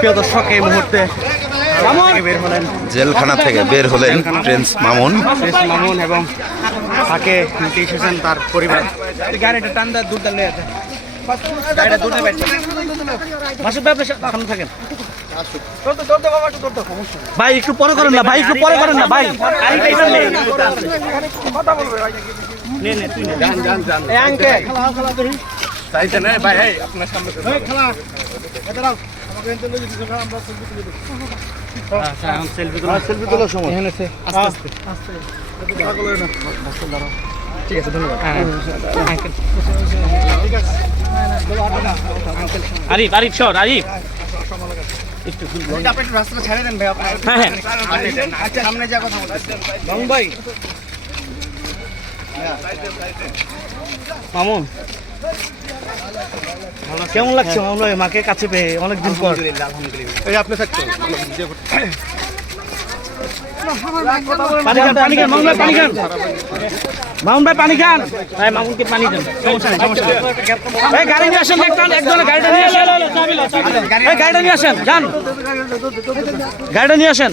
প্রিয় দর্শক এই মুহূর্তে বের হলেন। জেলখানা থেকে বের হলেন প্রিন্স মামুন। মামুন এবং তাকে নিতে এসেছেন তার পরিবার। গাড়িটা টান দেয় দূর দাঁড়িয়ে আছে। গাড়িটা দূর দেবে মাসুদ ভাই আপনি থাকেন। ভাই একটু পরে করেন না ভাই একটু পরে করেন না ভাই। নে নে ভাই এই আপনার সামনে খেলা। আচ্ছা সেলফি তোলা তোলার সময়। এখানে আস্তে আস্তে। ঠিক আছে ধন্যবাদ। আরিফ আরিফ সর আরিফ। একটু রাস্তাটা ছেড়ে দেন ভাই হ্যাঁ হ্যাঁ। সামনে যা কথা বলছেন ভাই। মামুন। কেমন লাগছে? মামুন মাকে কাছে পেয়ে অনেকদিন পর। এই আপনি থাকছেন। পানি খান পানি খান মামুন ভাই পানি খান। মামুন ভাই পানি খান। ভাই মামুনকে পানি দেন? সমস্যা নেই সমস্যা নেই। এই গাড়ি নিয়ে আসেন একটা একজনের গাড়িটা নিয়ে আসেন। এই গাড়িটা নিয়ে আসেন যান। গাড়িটা নিয়ে আসেন।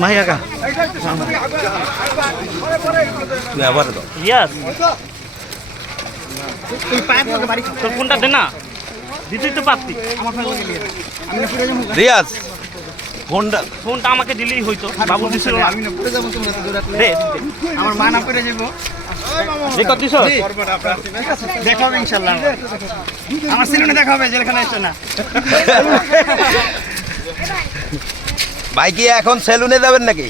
মাহি কাকা। তোর ফোনটা দে না। দিতেই তো পারতি। রিয়াজ ফোনটা ফোনটা আমাকে দিলেই হইতো। বাবু দিছিল না দে আমার মা না করে যাব। রেকর্ড দিছ দেখা হবে ইনশাল্লাহ আমার সিনেমা দেখা হবে এসে না। ভাই কি এখন সেলুনে যাবেন নাকি?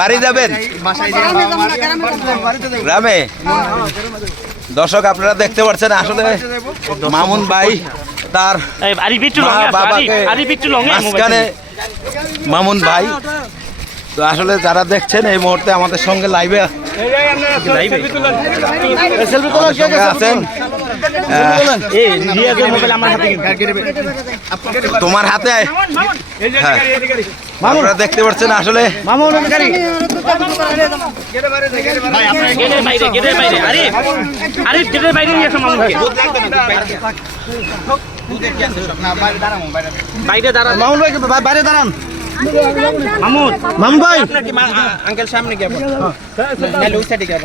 বাড়ি যাবেন? গ্রামে দর্শক আপনারা দেখতে পাচ্ছেন আসলে মামুন ভাই তার আরি বাবাকে মামুন ভাই। তো আসলে যারা দেখছেন এই মুহূর্তে আমাদের সঙ্গে লাইভে আছেন? আমার তোমার হাতে? হ্যাঁ। আপনারা দেখতে পাচ্ছেন আসলে। বাইরে দাঁড়ান। মামুন মামুন। ভাই। আঙ্কেল সামনে গিয়ে নাহলে ওই সাইডে গিয়ে